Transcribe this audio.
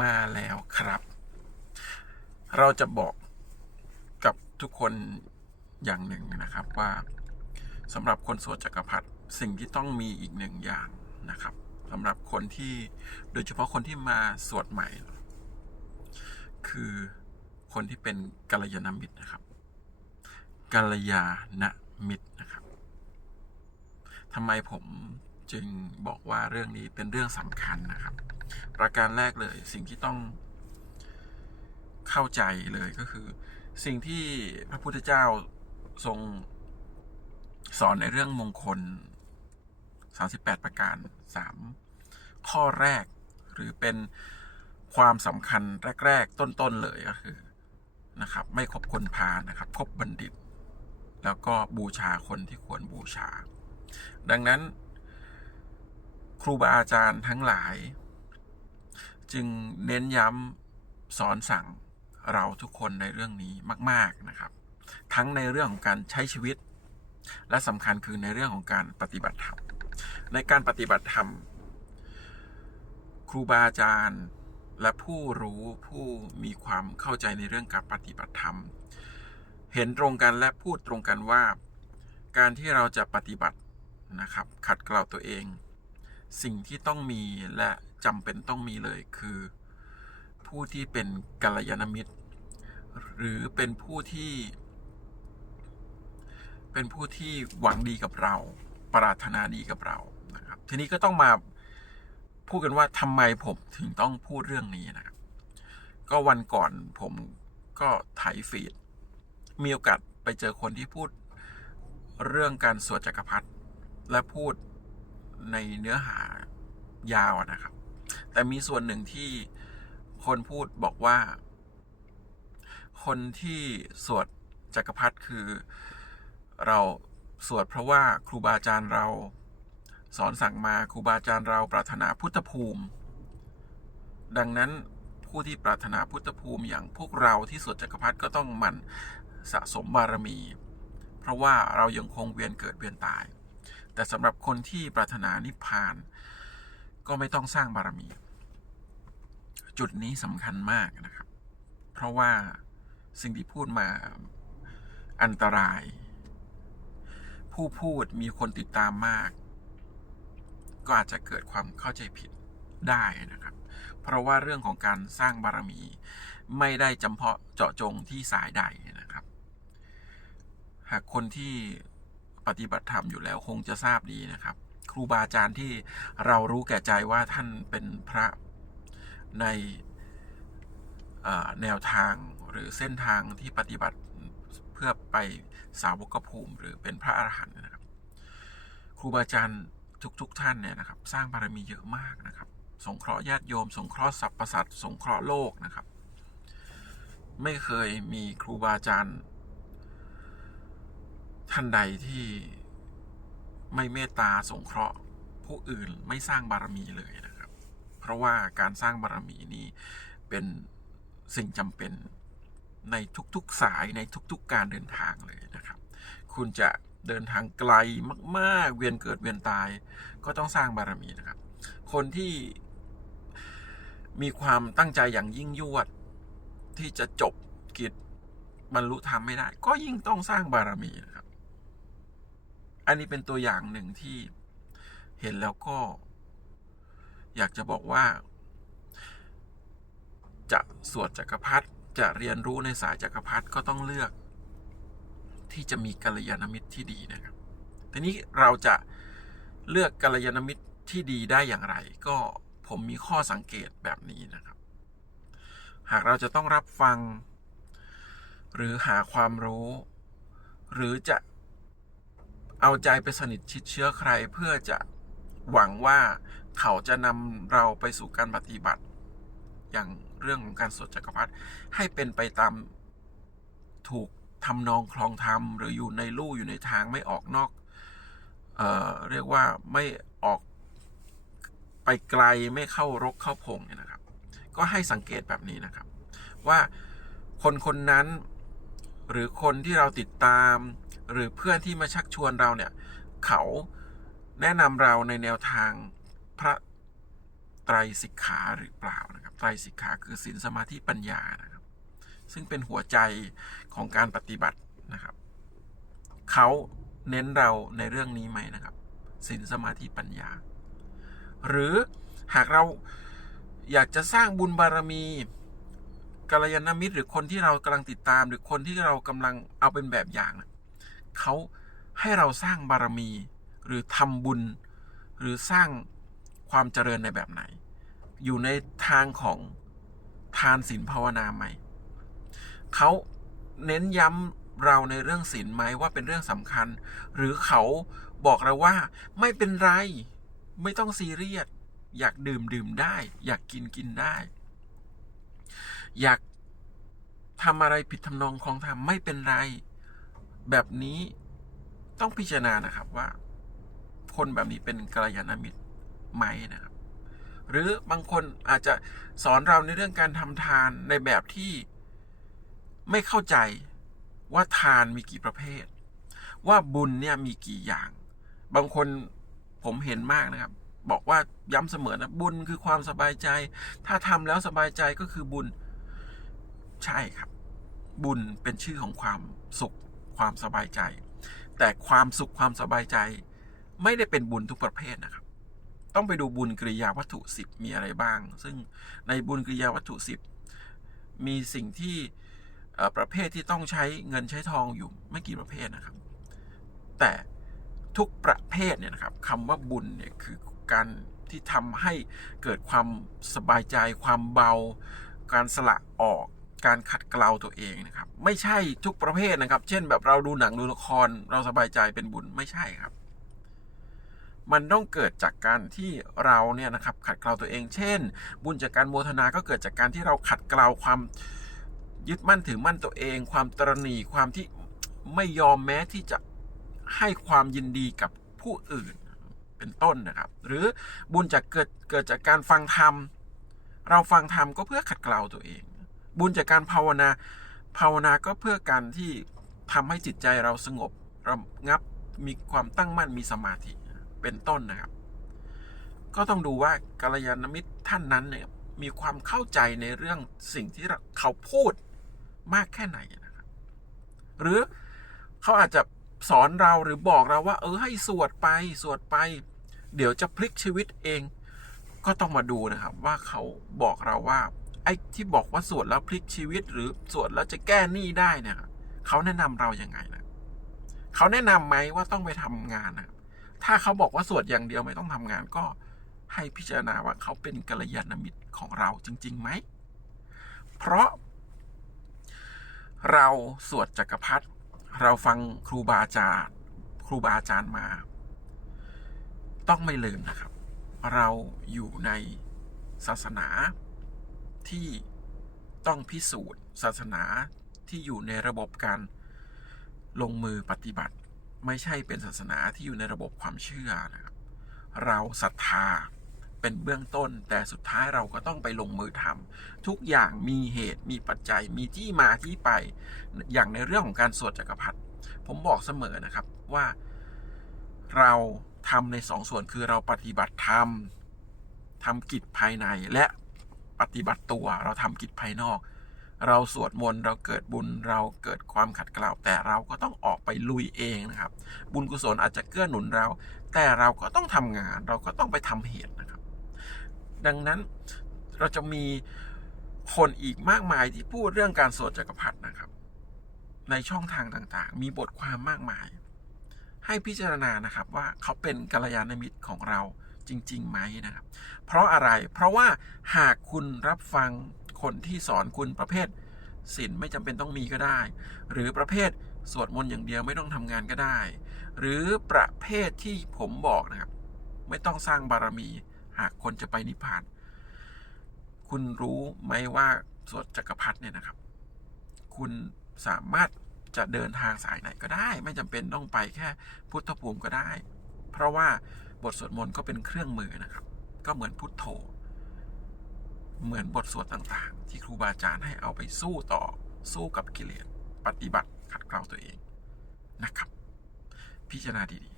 มาแล้วครับ เราจะบอกกับทุกคนอย่างหนึ่งนะครับว่าสำหรับคนสวดจักรพรรดิสิ่งที่ต้องมีอีกหนึ่งอย่างนะครับสำหรับคนที่โดยเฉพาะคนที่มาสวดใหม่ คือคนที่เป็นกัลยาณมิตรนะครับกัลยาณมิตรนะครับทำไมผม จึงบอกว่าเรื่องนี้เป็นเรื่องสำคัญนะครับ ประการแรกเลยสิ่งที่ต้องเข้าใจเลยก็คือ สิ่งที่พระพุทธเจ้าทรงสอนในเรื่องมงคล 38 ประการ 3 ข้อแรกหรือเป็นความสำคัญแรก ๆ ต้น ๆ เลยก็คือนะครับ ไม่คบคนพาลนะครับคบบัณฑิต แล้วก็บูชาคนที่ควรบูชา ดังนั้น รูบาอาจารย์ทั้งหลาย จึงเน้นย้ำสอนสั่งเราทุกคนในเรื่องนี้มาก ๆนะครับ ทั้งในเรื่องของการใช้ชีวิต และสำคัญคือในเรื่องของการปฏิบัติธรรม ในการปฏิบัติธรรม ครูบาอาจารย์และผู้รู้ผู้มีความเข้าใจในเรื่องการปฏิบัติธรรม เห็นตรงกันและพูดตรงกันว่า การที่เราจะปฏิบัตินะครับ ขัดเกลาตัวเอง สิ่งที่ต้องมีและจำเป็นต้องมีเลยคือ ผู้ที่เป็นกัลยาณมิตร หรือเป็นผู้ที่ เป็นผู้ที่หวังดีกับเรา ปรารถนาดีกับเรานะครับ ทีนี้ก็ต้องมาพูดกันว่าทำไมผมถึงต้องพูดเรื่องนี้นะครับ ก็วันก่อนผมก็ไถฟีด มีโอกาสไปเจอคนที่พูดเรื่องการสวดจักรพรรดิและพูด ในเนื้อหายาวนะครับ แต่มีส่วนหนึ่งที่คนพูดบอกว่า คนที่สวดจักรพรรดิคือ เราสวดเพราะว่าครูบาอาจารย์เราสอนสั่งมาครูบาอาจารย์เราปรารถนาพุทธภูมิ ดังนั้นผู้ที่ปรารถนาพุทธภูมิอย่างพวกเราที่สวดจักรพรรดิก็ต้องหมันสะสมบารมี เพราะว่าเรายังคงเวียนเกิดเวียนตาย แต่สำหรับคนที่ปรารถนานิพพาน ก็ไม่ต้องสร้างบารมี จุดนี้สำคัญมากนะครับ เพราะว่าสิ่งที่พูดมาอันตราย ผู้พูดมีคนติดตามมาก ก็อาจจะเกิดความเข้าใจผิดได้นะครับ เพราะว่าเรื่องของการสร้างบารมี ไม่ได้จำเพาะเจาะจงที่สายใดนะครับ หากคนที่ ปฏิบัติธรรมอยู่แล้วคงจะทราบดีนะครับ ครูบาอาจารย์ที่เรารู้แก่ใจว่าท่านเป็นพระในแนวทางหรือเส้นทางที่ปฏิบัติเพื่อไปสาวกภูมิ หรือเป็นพระอรหันต์นะครับ ครูบาอาจารย์ทุกๆทท่านเนี่ยนะครับ สร้างบารมีเยอะมากนะครับ สงเคราะห์ญาติโยม สงเคราะห์สรรพสัตว์สงเคราะห์โลกนะครับ ไม่เคยมีครูบาอาจารย์ ท่านใดที่ไม่เมตตาสงเคราะห์ผู้อื่นไม่สร้างบารมีเลยนะครับ เพราะว่าการสร้างบารมีนี้เป็นสิ่งจำเป็นในทุกๆสายในทุกๆการเดินทางเลยนะครับ คุณจะเดินทางไกลมากๆ เวียนเกิดเวียนตาย ก็ต้องสร้างบารมีนะครับ คนที่มีความตั้งใจอย่างยิ่งยวด ที่จะจบกิจบรรลุธรรมไม่ได้ ก็ยิ่งต้องสร้างบารมีนะครับ อันนี้เป็นตัวอย่างหนึ่งที่เห็นแล้วก็ อยากจะบอกว่า จะสวดจักรพรรดิจะเรียนรู้ในสายจักรพรรดิก็ต้องเลือก ที่จะมีกัลยาณมิตรที่ดีนะครับทีนี้เราจะเลือกกัลยาณมิตรที่ดีได้อย่างไร ก็ผมมีข้อสังเกตแบบนี้นะครับ หากเราจะต้องรับฟัง หรือหาความรู้ หรือจะ เอาใจไปสนิทชิดเชื้อใครเพื่อจะหวังว่าเขาจะนำเราไปสู่การปฏิบัติ อย่างเรื่องของการสวดจักรพรรดิให้เป็นไปตามถูกทำนองคลองธรรม หรืออยู่ในลู่อยู่ในทางไม่ออกนอกเอ่อเรียกว่าไม่ออกไปไกลไม่เข้ารกเข้าพงเนี่ยนะครับ ก็ให้สังเกตแบบนี้นะครับ ว่าคนคนนั้นหรือคนที่เราติดตาม หรือเพื่อนที่มาชักชวนเราเนี่ย เขาแนะนำเราในแนวทางพระไตรสิกขาหรือเปล่านะครับ ไตรสิกขาคือศีลสมาธิปัญญานะครับ ซึ่งเป็นหัวใจของการปฏิบัตินะครับ เขาเน้นเราในเรื่องนี้ไหมนะครับศีลสมาธิปัญญา หรือหากเราอยากจะสร้างบุญบารมีกัลยาณมิตร หรือคนที่เรากำลังติดตาม หรือคนที่เรากำลังเอาเป็นแบบอย่างนะ เขาให้เราสร้างบารมี หรือทำบุญ หรือสร้างความเจริญในแบบไหน อยู่ในทางของทานศีลภาวนาไหมเขาเน้นย้ำเราในเรื่องศีลไหมว่าเป็นเรื่องสำคัญ หรือเขาบอกเราว่าไม่เป็นไร ไม่ต้องซีเรียสอยากดื่มดื่มได้ อยากกินกินได้ อยากทำอะไรผิดทำนองคลองธรรมไม่เป็นไร แบบนี้ต้องพิจารณานะครับว่า คนแบบนี้เป็นกัลยาณมิตรไหมนะครับ หรือบางคนอาจจะสอนเราในเรื่องการทำทานในแบบที่ไม่เข้าใจว่าทานมีกี่ประเภท ว่าบุญเนี่ยมีกี่อย่าง บางคนผมเห็นมากนะครับ บอกว่าย้ำเสมอนะบุญคือความสบายใจ ถ้าทำแล้วสบายใจก็คือบุญ ใช่ครับ บุญเป็นชื่อของความสุข ความสบายใจ แต่ความสุขความสบายใจ ไม่ได้เป็นบุญทุกประเภทนะครับ ต้องไปดูบุญกริยาวัตถุสิบมีอะไรบ้าง ซึ่งในบุญกริยาวัตถุสิบมีสิ่งที่ประเภทที่ต้องใช้เงินใช้ทองอยู่ไม่กี่ประเภทนะครับ แต่ทุกประเภทเนี่ยนะครับคำว่าบุญเนี่ยคือการที่ทำให้เกิดความสบายใจ ความเบา การสละออก การขัดเกลาตัวเองนะครับ ไม่ใช่ทุกประเภทนะครับ เช่นแบบเราดูหนังดูละครเราสบายใจเป็นบุญไม่ใช่ครับ มันต้องเกิดจากการที่เราเนี่ยนะครับขัดเกลาตัวเอง เช่น บุญจากการโมทนาก็เกิดจากการที่เราขัดเกลาความยึดมั่นถือมั่นตัวเอง ความตรณีความที่ไม่ยอมแม้ที่จะให้ความยินดีกับผู้อื่นเป็นต้นนะครับ หรือบุญจากเกิดเกิดจากการฟังธรรมเราฟังธรรมก็เพื่อขัดเกลาตัวเอง บุญจากการภาวนา ภาวนาก็เพื่อการที่ทำให้จิตใจเราสงบระงับมีความตั้งมั่นมีสมาธิเป็นต้นนะครับ ก็ต้องดูว่ากัลยาณมิตรท่านนั้นเนี่ยมีความเข้าใจในเรื่องสิ่งที่เขาพูดมากแค่ไหนนะครับ หรือเขาอาจจะสอนเราหรือบอกเราว่า เออให้สวดไปสวดไป เดี๋ยวจะพลิกชีวิตเอง ก็ต้องมาดูนะครับ ว่าเขาบอกเราว่า ไอ้ที่บอกว่าสวดแล้วพลิกชีวิต หรือสวดแล้วจะแก้หนี้ได้เนี่ยเขาแนะนำเราอย่างไงนะเขาแนะนำไหมว่าต้องไปทำงานนะถ้าเขาบอกว่าสวดอย่างเดียวไม่ต้องทำงานก็ให้พิจารณาว่าเขาเป็นกัลยาณมิตรของเราจริงๆไหม เพราะ เราสวดจักรพรรดิเราฟังครูบาอาจารย์ ครูบาอาจารย์มา ต้องไม่ลืมนะครับ เราอยู่ในศาสนา ที่ต้องพิสูจน์ ศาสนาที่อยู่ในระบบการลงมือปฏิบัติ ไม่ใช่เป็นศาสนาที่อยู่ในระบบความเชื่อนะครับ เราศรัทธาเป็นเบื้องต้น แต่สุดท้ายเราก็ต้องไปลงมือทำทุกอย่างมีเหตุมีปัจจัยมีที่มาที่ไป อย่างในเรื่องของการสวดจักรพรรดิผมบอกเสมอนะครับว่าเราทำในสองส่วนคือเราปฏิบัติธรรมทำกิจภายในและ ปฏิบัติตัว เราทำกิจภายนอก เราสวดมนต์เราเกิดบุญเราเกิดความขัดเกลาแต่เราก็ต้องออกไปลุยเองนะครับ บุญกุศลอาจจะเกื้อหนุนเรา แต่เราก็ต้องทำงาน เราก็ต้องไปทำเหตุนะครับ ดังนั้นเราจะมีคนอีกมากมายที่พูดเรื่องการสวดจักรพรรดินะครับ ในช่องทางต่างๆ มีบทความมากมาย ให้พิจารณานะครับว่าเขาเป็นกัลยาณมิตรของเรา จริงๆไหมนะครับ เพราะอะไรเพราะว่าหากคุณรับฟังคนที่สอนคุณประเภทศีลไม่จำเป็นต้องมีก็ได้ หรือประเภทสวดมนต์อย่างเดียวไม่ต้องทำงานก็ได้ หรือประเภทที่ผมบอกนะครับ ไม่ต้องสร้างบารมี หากคนจะไปนิพพาน คุณรู้ไหมว่าสวดจักรพรรดิเนี่ยนะครับ คุณสามารถจะเดินทางสายไหนก็ได้ ไม่จำเป็นต้องไปแค่พุทธภูมิก็ได้ เพราะว่า บทสวดมนต์ก็เป็นเครื่องมือนะครับ ก็เหมือนพุทโธ เหมือนบทสวดต่างๆ ที่ครูบาอาจารย์ให้เอาไปสู้ต่อสู้กับกิเลสปฏิบัติขัดเกลาตัวเองนะครับ พิจารณาดีๆ